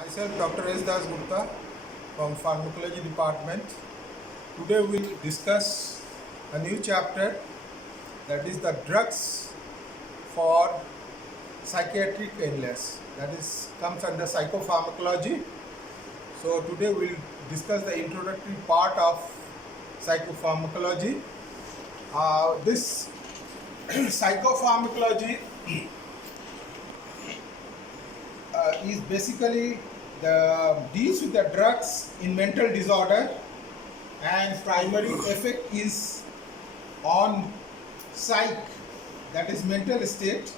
Myself, Dr. S. Das Gupta from Pharmacology Department. Today we'll discuss a new chapter, that is the drugs for psychiatric illness. That is comes under psychopharmacology. So today we'll discuss the introductory part of psychopharmacology. This psychopharmacology is basically deals with the drugs in mental disorder, and primary effect is on psych, that is mental state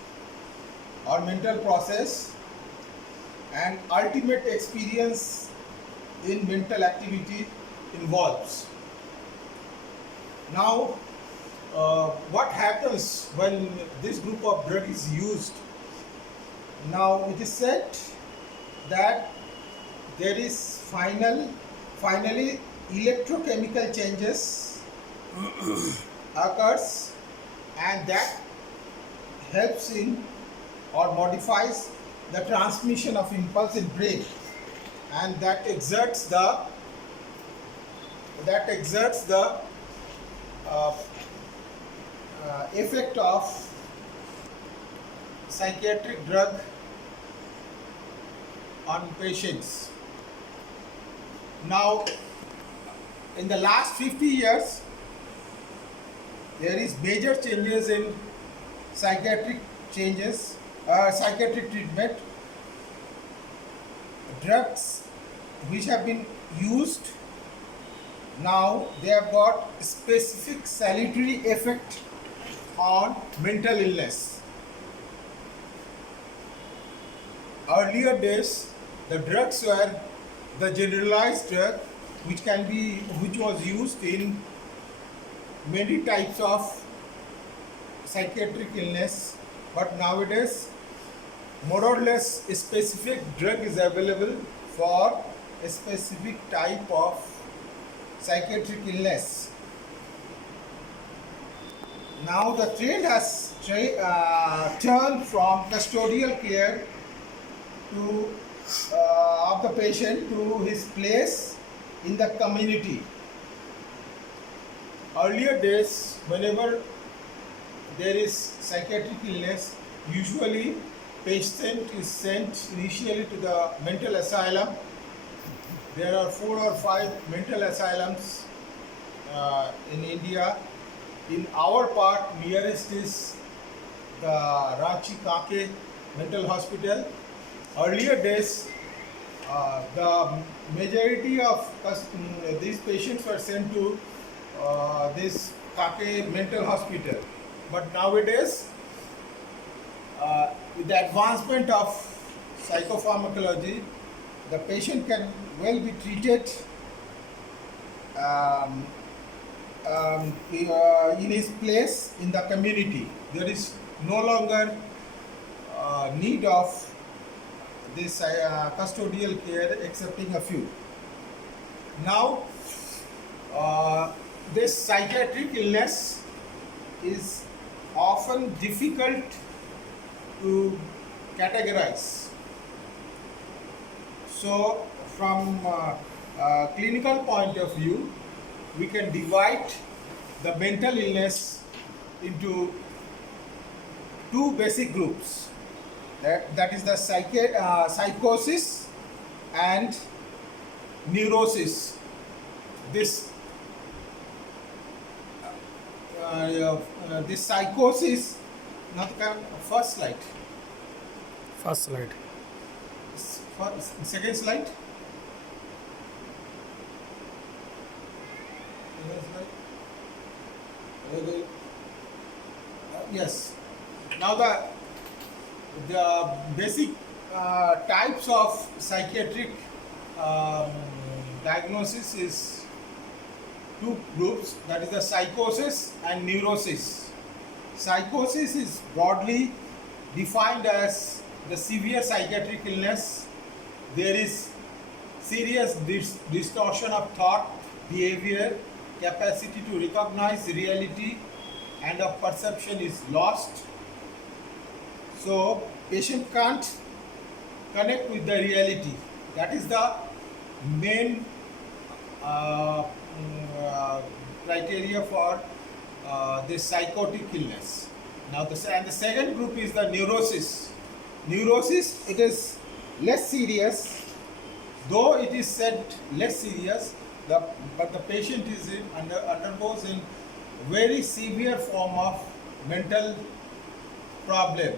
or mental process, and ultimate experience in mental activity involves. Now, what happens when this group of drug is used? Now it is said that there is finally electrochemical changes occurs, and that helps in or modifies the transmission of impulse in brain, and that exerts the uh, effect of psychiatric drug on patients. Now, in the last 50 years, there is major changes in psychiatric psychiatric treatment. Drugs which have been used now, they have got specific salutary effect on mental illness. Earlier days, the drugs were the generalized drug which was used in many types of psychiatric illness, but nowadays more or less a specific drug is available for a specific type of psychiatric illness. Now the trend has turned from custodial care to of the patient to his place in the community. Earlier days, whenever there is psychiatric illness, usually patient is sent initially to the mental asylum. There are 4 or 5 mental asylums in India. In our part, nearest is the Ranchi Kake Mental Hospital. Earlier days, the majority of these patients were sent to this Kake Mental Hospital. But nowadays, with the advancement of psychopharmacology, the patient can well be treated in his place in the community. There is no longer need of this custodial care, excepting a few. Now, this psychiatric illness is often difficult to categorize. So, from a clinical point of view, we can divide the mental illness into two basic groups. That is the psychosis and neurosis. This this psychosis. Now the first slide. First slide. Second slide. Yes. Now the basic types of psychiatric diagnosis is two groups, that is the psychosis and neurosis. Psychosis is broadly defined as the severe psychiatric illness. There is serious distortion of thought, behavior, capacity to recognize reality and of perception is lost. So patient can't connect with the reality. That is the main criteria for this psychotic illness. Now, the second group is the neurosis. Neurosis, it is less serious, though it is said less serious, but the patient is undergoes in very severe form of mental problem.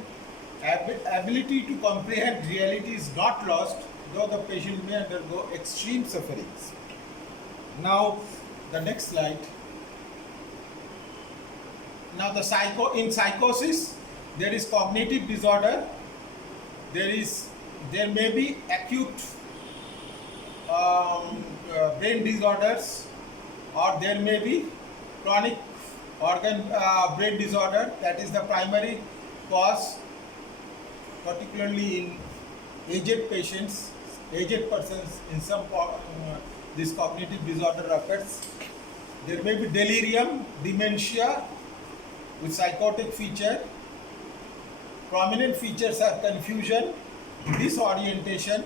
Ability to comprehend reality is not lost, though the patient may undergo extreme sufferings. Now, the next slide. Now, in psychosis, there is cognitive disorder. There may be acute brain disorders, or there may be chronic organ brain disorder. That is the primary cause, particularly in aged patients, aged persons. In some this cognitive disorder occurs. There may be delirium, dementia with psychotic feature. Prominent features are confusion, disorientation,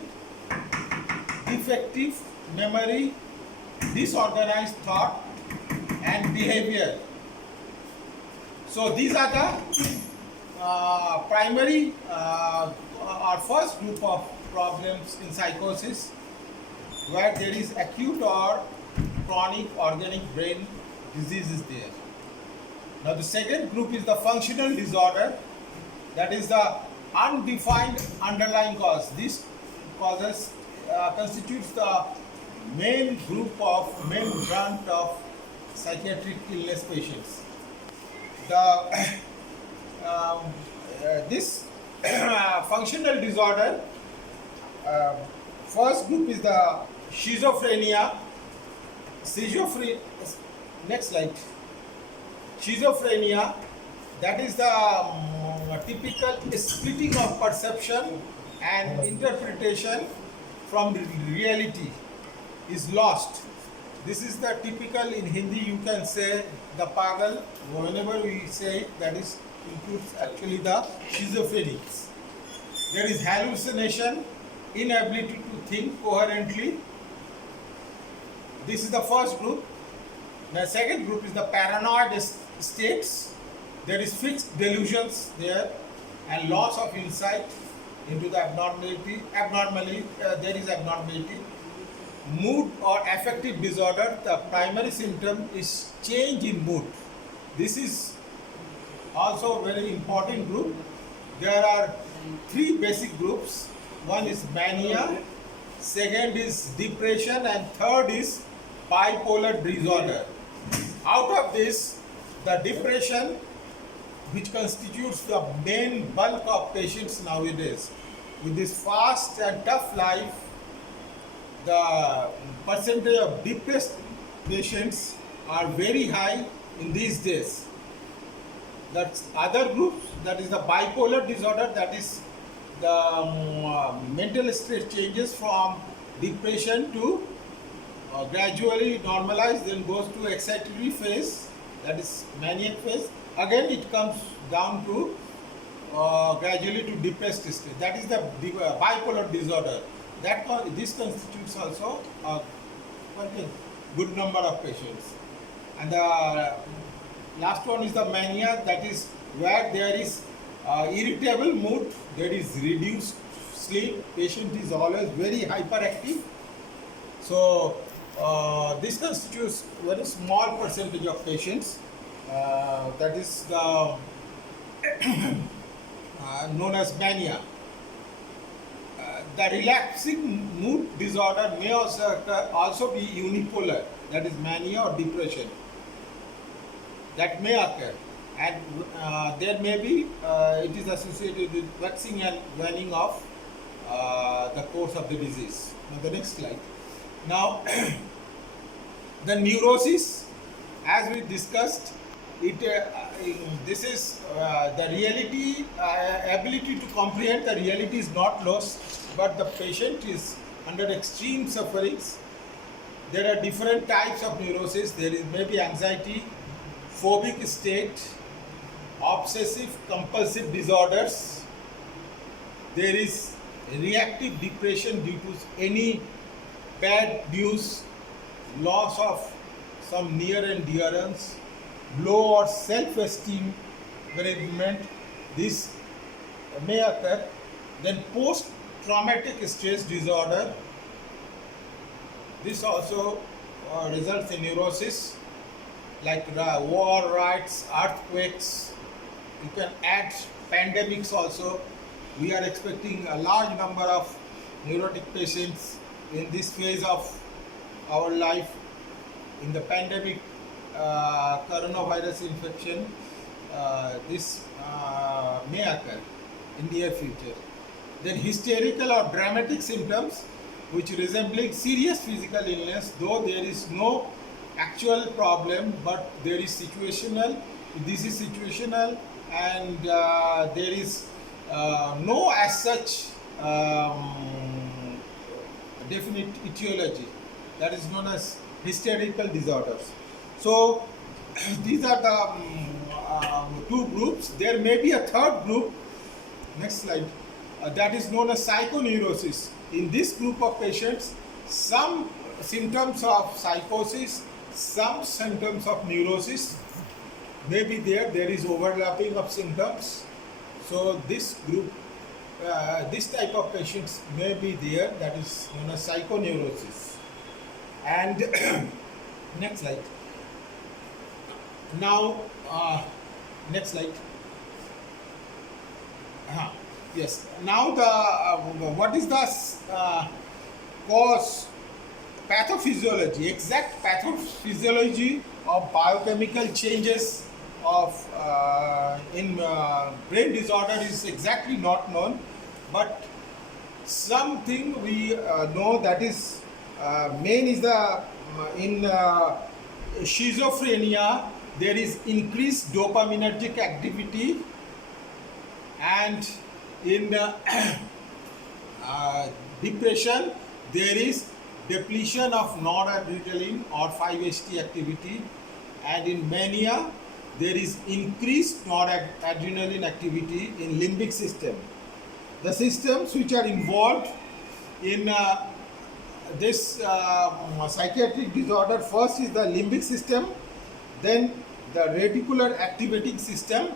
defective memory, disorganized thought, and behavior. So these are the primary or first group of problems in psychosis, where there is acute or chronic organic brain disease is there. Now, the second group is the functional disorder. That is the undefined underlying cause. This causes constitutes the main brunt of psychiatric illness patients. This functional disorder, first group is the schizophrenia. Next slide. Schizophrenia, that is the typical splitting of perception and interpretation from reality is lost. This is the typical, in Hindi you can say the pagal. Whenever we say it, that is includes actually the schizophrenics. There is hallucination, inability to think coherently. This is the first group. The second group is the paranoid states. There is fixed delusions there and loss of insight into the abnormality. There is abnormality. Mood or affective disorder. The primary symptom is change in mood. This is also a very important group. There are three basic groups. One is mania, second is depression, and third is bipolar disorder. Out of this, the depression, which constitutes the main bulk of patients nowadays, with this fast and tough life, the percentage of depressed patients are very high in these days. That's other groups, that is the bipolar disorder, that is the mental state changes from depression to gradually normalize, then goes to excitatory phase, that is maniac phase. Again it comes down to gradually to depressed state. That is the bipolar disorder. This constitutes also quite a good number of patients. And the last one is the mania, that is where there is irritable mood, there is reduced sleep, patient is always very hyperactive. So this constitutes very small percentage of patients. That is the known as mania. The relapsing mood disorder may also be unipolar, that is mania or depression. That may occur, and there may be it is associated with waxing and waning of the course of the disease. Now the next slide. Now the neurosis, as we discussed, this is the reality, ability to comprehend the reality is not lost, but the patient is under extreme sufferings. There are different types of neurosis. There is maybe anxiety, phobic state, obsessive compulsive disorders. There is reactive depression due to any bad news, loss of some near and dear ones, low or self-esteem bereavement, this may occur. Then post-traumatic stress disorder, this also results in neurosis like war, riots, earthquakes. You can add pandemics also. We are expecting a large number of neurotic patients in this phase of our life. In the pandemic coronavirus infection, this may occur in near future. Then hysterical or dramatic symptoms which resembling serious physical illness, though there is no actual problem, but there is situational. This is situational, and there is no as such definite etiology. That is known as hysterical disorders. So these are the two groups. There may be a third group. Next slide. That is known as psychoneurosis. In this group of patients, some symptoms of psychosis, some symptoms of neurosis may be there. There is overlapping of symptoms. So this group, this type of patients may be there. That is known as psychoneurosis. And next slide. Now, next slide. Yes. Now the what is the cause? Pathophysiology, exact pathophysiology of biochemical changes of in brain disorder is exactly not known, but something we know that is main is the in schizophrenia there is increased dopaminergic activity, and in depression there is depletion of noradrenaline or 5-HT activity, and in mania there is increased noradrenaline activity in limbic system. The systems which are involved in this psychiatric disorder, first is the limbic system, then the reticular activating system.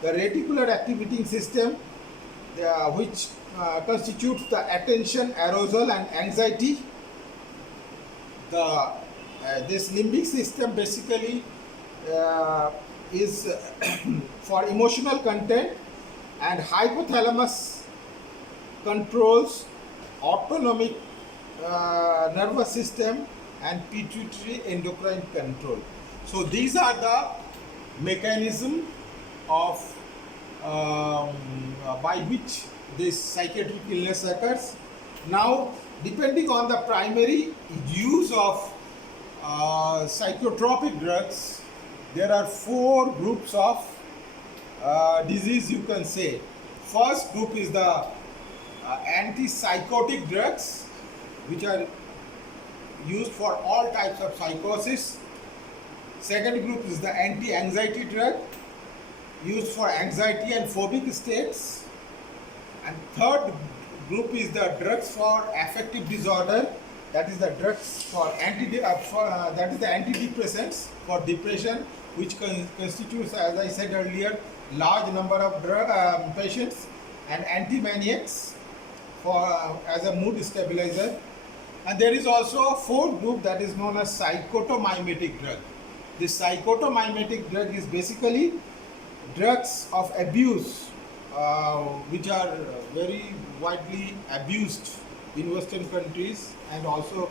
The reticular activating system which constitutes the attention, arousal and anxiety. This limbic system basically is for emotional content, and hypothalamus controls autonomic nervous system and pituitary endocrine control. So these are the mechanism of by which this psychiatric illness occurs. Now, depending on the primary use of psychotropic drugs, there are 4 groups of disease, you can say. First group is the antipsychotic drugs, which are used for all types of psychosis. Second group is the anti-anxiety drug, used for anxiety and phobic states. And third group is the drugs for affective disorder, that is the drugs for that is the antidepressants for depression, which constitutes, as I said earlier, large number of patients, and antimaniacs for as a mood stabilizer. And there is also a fourth group that is known as psychotomimetic drug. This psychotomimetic drug is basically drugs of abuse, which are very widely abused in Western countries, and also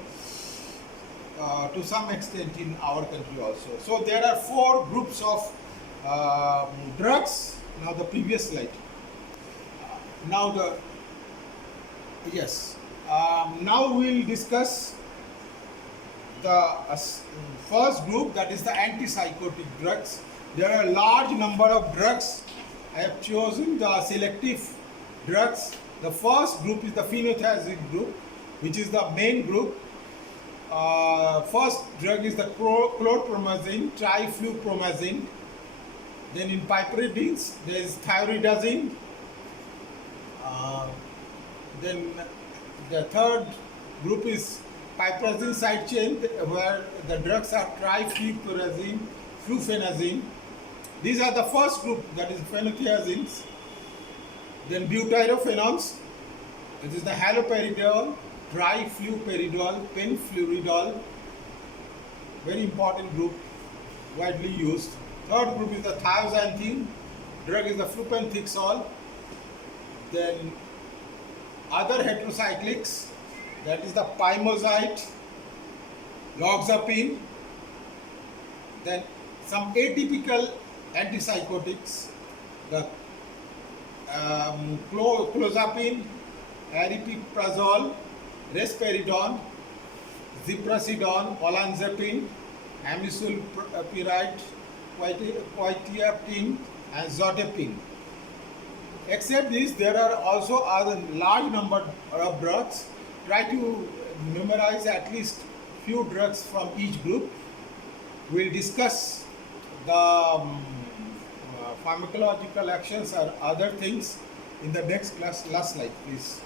to some extent in our country also. So there are 4 groups of drugs. Now the previous slide. Now now we will discuss the first group, that is the antipsychotic drugs. There are a large number of drugs. I have chosen the selective drugs. The first group is the phenothiazide group, which is the main group. First drug is the chlorpromazine, triflupromazine. Then in piperidines, there is thioridazine. Then the third group is piperazine side chain, where the drugs are trifluperazine, flufenazine. These are the first group, that is phenothiazines. Then butyrophenones, this is the haloperidol, trifluperidol, penfluridol, very important group, widely used. Third group is the thiazanthine, drug is the flupentixol. Then other heterocyclics, that is the pymosite, loxapine. Then some atypical antipsychotics, the clozapine, aripiprazole, risperidone, ziprasidone, olanzapine, amisulpiride, quetiapine, and zotapine. Except this, there are also other large number of drugs. Try to memorize at least few drugs from each group. We'll discuss the pharmacological actions or other things in the next class. Last slide, please.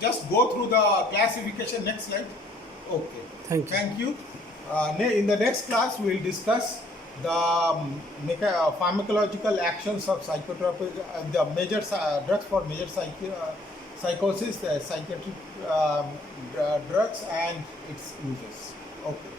Just go through the classification. Next slide. Okay. Thank you. In the next class, we will discuss the pharmacological actions of psychotropic, the major drugs for major psychosis, the psychiatric drugs and its uses. Okay.